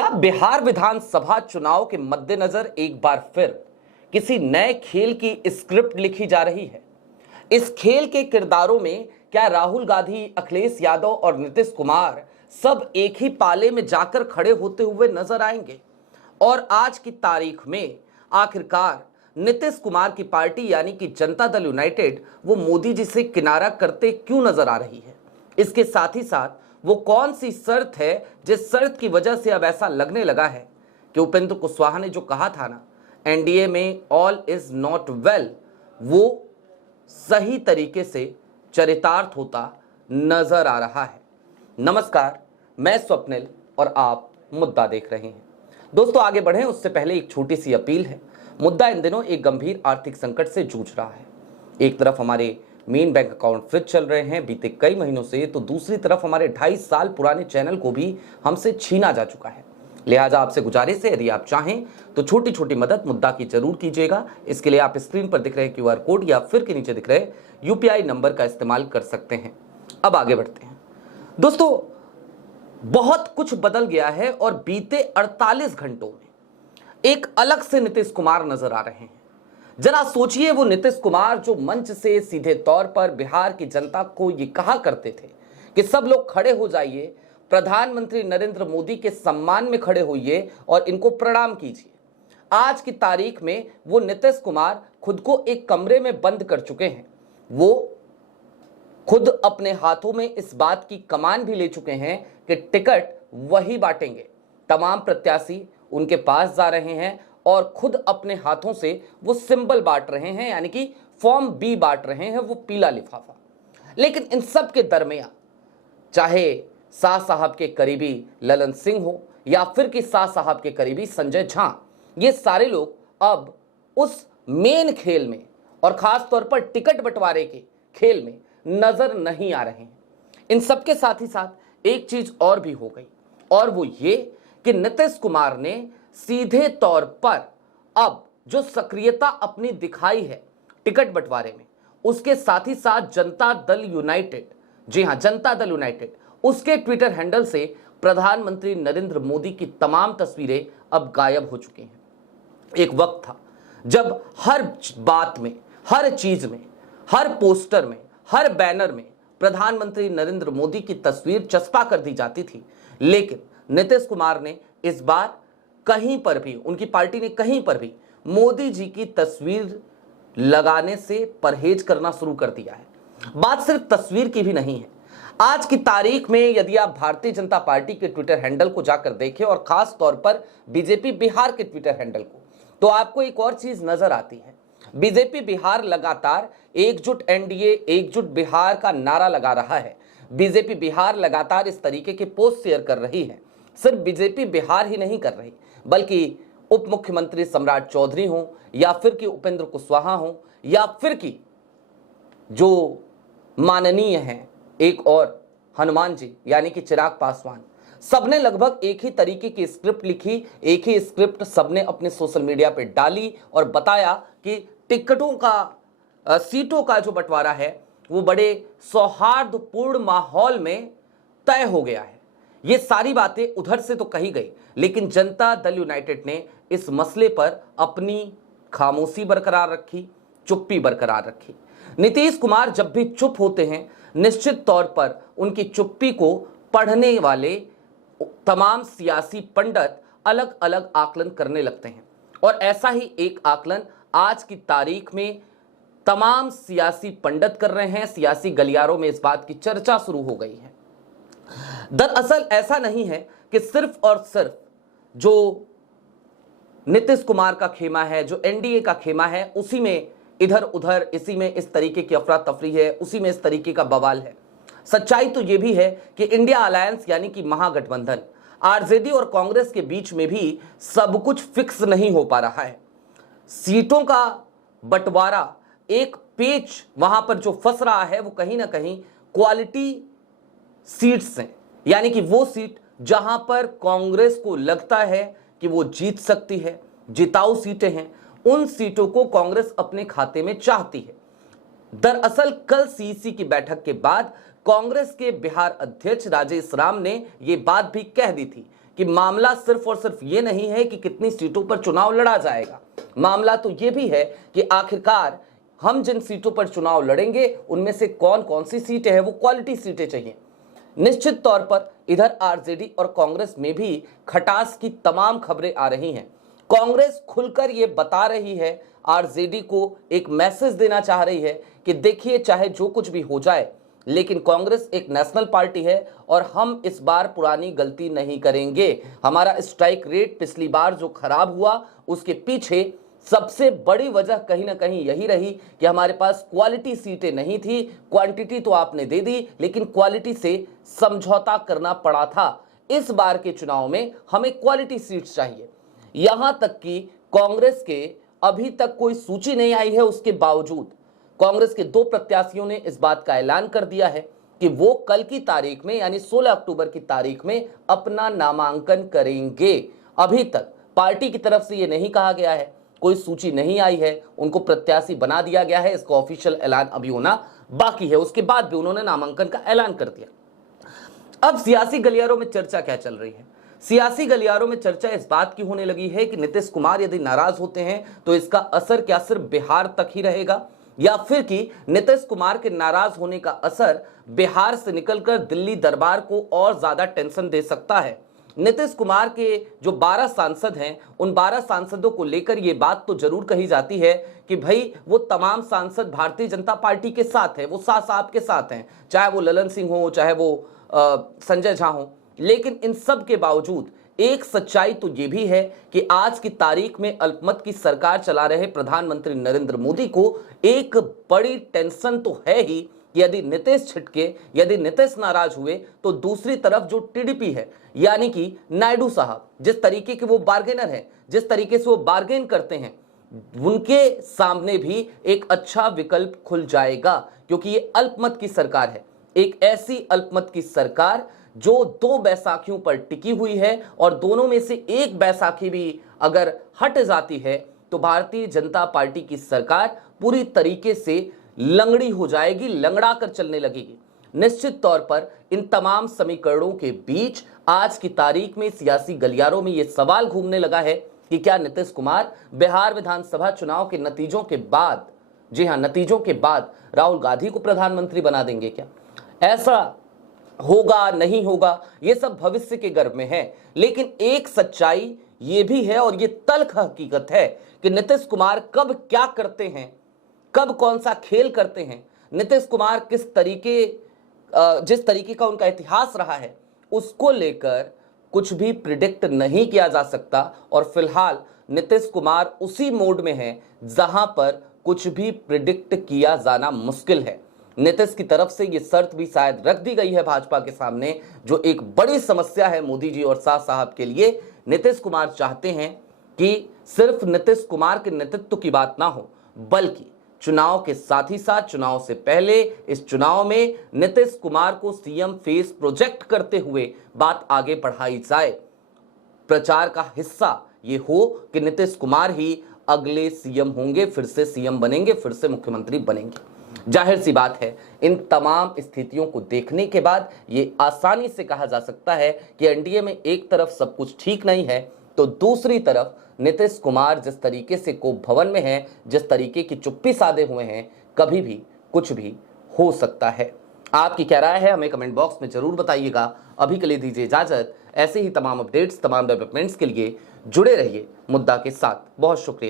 क्या बिहार विधानसभा चुनाव के मद्देनजर एक बार फिर किसी नए खेल की स्क्रिप्ट लिखी जा रही है? इस खेल के किरदारों में क्या राहुल गांधी, अखिलेश यादव और नीतीश कुमार सब एक ही पाले में जाकर खड़े होते हुए नजर आएंगे? और आज की तारीख में आखिरकार नीतीश कुमार की पार्टी यानी कि जनता दल यूनाइटेड वो मोदी जी से किनारा करते क्यों नजर आ रही है? इसके साथ ही साथ वो कौन सी शर्त है जिस शर्त की वजह से अब ऐसा लगने लगा है कि उपेंद्र कुशवाहा ने जो कहा था ना, एनडीए में ऑल इज नॉट वेल, वो सही तरीके से चरितार्थ होता नजर आ रहा है। नमस्कार, मैं स्वप्निल और आप मुद्दा देख रहे हैं। दोस्तों, आगे बढ़ें उससे पहले एक छोटी सी अपील है। मुद्दा इन दिनों एक गंभीर आर्थिक संकट से जूझ रहा है। एक तरफ हमारे मेन बैंक अकाउंट फ्रीज चल रहे हैं बीते कई महीनों से, तो दूसरी तरफ हमारे 2.5 साल पुराने चैनल को भी हमसे छीना जा चुका है। लिहाजा आपसे गुजारिश है, यदि आप चाहें तो छोटी छोटी मदद मुद्दा की जरूर कीजिएगा। इसके लिए आप स्क्रीन पर दिख रहे क्यूआर कोड या फिर के नीचे दिख रहे यूपीआई नंबर का इस्तेमाल कर सकते हैं। अब आगे बढ़ते हैं। दोस्तों, बहुत कुछ बदल गया है और बीते 48 घंटों में एक अलग से नीतीश कुमार नजर आ रहे हैं। जरा सोचिए, वो नीतीश कुमार जो मंच से सीधे तौर पर बिहार की जनता को ये कहा करते थे कि सब लोग खड़े हो जाइए, प्रधानमंत्री नरेंद्र मोदी के सम्मान में खड़े होइए और इनको प्रणाम कीजिए। आज की तारीख में वो नीतीश कुमार खुद को एक कमरे में बंद कर चुके हैं। वो खुद अपने हाथों में इस बात की कमान भी ले चुके हैं कि टिकट वही बांटेंगे। तमाम प्रत्याशी उनके पास जा रहे हैं और खुद अपने हाथों से वो सिंबल बांट रहे हैं, यानी कि फॉर्म बी बांट रहे हैं, वो पीला लिफाफा। लेकिन इन सब के दरमियान चाहे शाह साहब के करीबी ललन सिंह हो या फिर कि शाह साहब के करीबी संजय झा, ये सारे लोग अब उस मेन खेल में और खास तौर पर टिकट बंटवारे के खेल में नजर नहीं आ रहे हैं। इन सब के साथ ही साथ एक चीज और भी हो गई, और वो ये कि नीतीश कुमार ने सीधे तौर पर अब जो सक्रियता अपनी दिखाई है टिकट बंटवारे में, उसके साथ ही साथ जनता दल यूनाइटेड, जी हां जनता दल यूनाइटेड, उसके ट्विटर हैंडल से प्रधानमंत्री नरेंद्र मोदी की तमाम तस्वीरें अब गायब हो चुकी हैं। एक वक्त था जब हर बात में, हर चीज में, हर पोस्टर में, हर बैनर में प्रधानमंत्री नरेंद्र मोदी की तस्वीर चस्पा कर दी जाती थी। लेकिन नीतीश कुमार ने इस बार कहीं पर भी, उनकी पार्टी ने कहीं पर भी मोदी जी की तस्वीर लगाने से परहेज करना शुरू कर दिया है। बात सिर्फ तस्वीर की भी नहीं है। आज की तारीख में यदि आप भारतीय जनता पार्टी के ट्विटर हैंडल को जाकर देखें और खास तौर पर बीजेपी बिहार के ट्विटर हैंडल को, तो आपको एक और चीज नजर आती है। बीजेपी बिहार लगातार एकजुट एनडीए, एकजुट बिहार का नारा लगा रहा है। बीजेपी बिहार लगातार इस तरीके के पोस्ट शेयर कर रही है। सिर्फ बीजेपी बिहार ही नहीं कर रही, बल्कि उप मुख्यमंत्री सम्राट चौधरी हो या फिर कि उपेंद्र कुशवाहा हो या फिर कि जो माननीय हैं एक और हनुमान जी यानी कि चिराग पासवान, सबने लगभग एक ही तरीके की स्क्रिप्ट लिखी, एक ही स्क्रिप्ट सबने अपने सोशल मीडिया पे डाली और बताया कि टिकटों का, सीटों का जो बंटवारा है वो बड़े सौहार्दपूर्ण माहौल में तय हो गया है। ये सारी बातें उधर से तो कही गई, लेकिन जनता दल यूनाइटेड ने इस मसले पर अपनी खामोशी बरकरार रखी, चुप्पी बरकरार रखी। नीतीश कुमार जब भी चुप होते हैं, निश्चित तौर पर उनकी चुप्पी को पढ़ने वाले तमाम सियासी पंडित अलग अलग आकलन करने लगते हैं। और ऐसा ही एक आकलन आज की तारीख में तमाम सियासी पंडित कर रहे हैं। सियासी गलियारों में इस बात की चर्चा शुरू हो गई है। दरअसल ऐसा नहीं है कि सिर्फ और सिर्फ जो नीतीश कुमार का खेमा है, जो एनडीए का खेमा है, उसी में इधर उधर, इसी में इस तरीके की अफरा तफरी है, उसी में इस तरीके का बवाल है। सच्चाई तो यह भी है कि इंडिया अलायंस यानी कि महागठबंधन, आरजेडी और कांग्रेस के बीच में भी सब कुछ फिक्स नहीं हो पा रहा है। सीटों का बंटवारा, एक पेच वहां पर जो फंस रहा है वो कहीं ना कहीं क्वालिटी सीट्स हैं, यानी कि वो सीट जहां पर कांग्रेस को लगता है कि वो जीत सकती है, जिताऊ सीटें हैं, उन सीटों को कांग्रेस अपने खाते में चाहती है। दरअसल कल सीईसी की बैठक के बाद कांग्रेस के बिहार अध्यक्ष राजेश राम ने यह बात भी कह दी थी कि मामला सिर्फ और सिर्फ ये नहीं है कि कितनी सीटों पर चुनाव लड़ा जाएगा, मामला तो ये भी है कि आखिरकार हम जिन सीटों पर चुनाव लड़ेंगे उनमें से कौन कौन सी सीटें हैं, वो क्वालिटी सीटें चाहिए। निश्चित तौर पर इधर आरजेडी और कांग्रेस में भी खटास की तमाम खबरें आ रही हैं। कांग्रेस खुलकर ये बता रही है, आरजेडी को एक मैसेज देना चाह रही है कि देखिए चाहे जो कुछ भी हो जाए, लेकिन कांग्रेस एक नेशनल पार्टी है और हम इस बार पुरानी गलती नहीं करेंगे। हमारा स्ट्राइक रेट पिछली बार जो खराब हुआ उसके पीछे सबसे बड़ी वजह कहीं ना कहीं यही रही कि हमारे पास क्वालिटी सीटें नहीं थी। क्वांटिटी तो आपने दे दी, लेकिन क्वालिटी से समझौता करना पड़ा था। इस बार के चुनाव में हमें क्वालिटी सीट्स चाहिए। यहां तक कि कांग्रेस के अभी तक कोई सूची नहीं आई है, उसके बावजूद कांग्रेस के 2 प्रत्याशियों ने इस बात का ऐलान कर दिया है कि वो कल की तारीख में यानी 16 अक्टूबर की तारीख में अपना नामांकन करेंगे। अभी तक पार्टी की तरफ से ये नहीं कहा गया है, कोई सूची नहीं आई है, उनको प्रत्याशी बना दिया गया है। इसका ऑफिशियल ऐलान अभी होना बाकी है, उसके बाद भी उन्होंने नामांकन का ऐलान कर दिया। अब सियासी गलियारों में चर्चा क्या चल रही है? सियासी गलियारों में चर्चा इस बात की होने लगी है कि नीतीश कुमार यदि नाराज होते हैं तो इसका असर क्या सिर्फ बिहार तक ही रहेगा, या फिर कि नीतीश कुमार के नाराज होने का असर बिहार से निकलकर दिल्ली दरबार को और ज्यादा टेंशन दे सकता है। नीतीश कुमार के जो 12 सांसद हैं, उन 12 सांसदों को लेकर यह बात तो जरूर कही जाती है कि भाई वो तमाम सांसद भारतीय जनता पार्टी के साथ है, वो साफ के साथ हैं, चाहे वो ललन सिंह हो, चाहे वो संजय झा हो। लेकिन इन सब के बावजूद एक सच्चाई तो यह भी है कि आज की तारीख में अल्पमत की सरकार चला रहे प्रधानमंत्री नरेंद्र मोदी को एक बड़ी टेंशन तो है ही कि यदि नीतीश छिटके, यदि नीतीश नाराज हुए तो दूसरी तरफ जो टीडीपी है यानी कि नायडू साहब, जिस तरीके के वो बार्गेनर हैं, जिस तरीके से वो बार्गेन करते हैं, उनके सामने भी एक अच्छा विकल्प खुल जाएगा। क्योंकि ये अल्पमत की सरकार है, एक ऐसी अल्पमत की सरकार जो 2 बैसाखियों पर टिकी हुई है, और दोनों में से एक बैसाखी भी अगर हट जाती है तो भारतीय जनता पार्टी की सरकार पूरी तरीके से लंगड़ी हो जाएगी, लंगड़ा कर चलने लगेगी। निश्चित तौर पर इन तमाम समीकरणों के बीच आज की तारीख में सियासी गलियारों में यह सवाल घूमने लगा है कि क्या नीतीश कुमार बिहार विधानसभा चुनाव के नतीजों के बाद, जी हां, नतीजों के बाद राहुल गांधी को प्रधानमंत्री बना देंगे? क्या ऐसा होगा, नहीं होगा, ये सब भविष्य के गर्भ में है। लेकिन एक सच्चाई ये भी है और ये तल्ख हकीकत है कि नीतीश कुमार कब क्या करते हैं, कब कौन सा खेल करते हैं, नीतीश कुमार किस तरीके, जिस तरीके का उनका इतिहास रहा है, उसको लेकर कुछ भी प्रिडिक्ट नहीं किया जा सकता। और फिलहाल नीतीश कुमार उसी मोड में है जहां पर कुछ भी प्रिडिक्ट किया जाना मुश्किल है। नीतीश की तरफ से यह शर्त भी शायद रख दी गई है भाजपा के सामने, जो एक बड़ी समस्या है मोदी जी और शाह साहब के लिए। नीतीश कुमार चाहते हैं कि सिर्फ नीतीश कुमार के नेतृत्व की बात ना हो, बल्कि चुनाव के साथ ही साथ चुनाव से पहले इस चुनाव में नीतीश कुमार को सीएम फेस प्रोजेक्ट करते हुए बात आगे बढ़ाई जाए। प्रचार का हिस्सा ये हो कि नीतीश कुमार ही अगले सीएम होंगे, फिर से सीएम बनेंगे, फिर से मुख्यमंत्री बनेंगे। जाहिर सी बात है, इन तमाम स्थितियों को देखने के बाद ये आसानी से कहा जा सकता है कि एनडीए में एक तरफ सब कुछ ठीक नहीं है तो दूसरी तरफ नीतीश कुमार जिस तरीके से कोप भवन में है, जिस तरीके की चुप्पी साधे हुए हैं, कभी भी कुछ भी हो सकता है। आपकी क्या राय है हमें कमेंट बॉक्स में जरूर बताइएगा। अभी के लिए दीजिए इजाजत। ऐसे ही तमाम अपडेट्स, तमाम डेवलपमेंट्स के लिए जुड़े रहिए मुद्दा के साथ। बहुत शुक्रिया।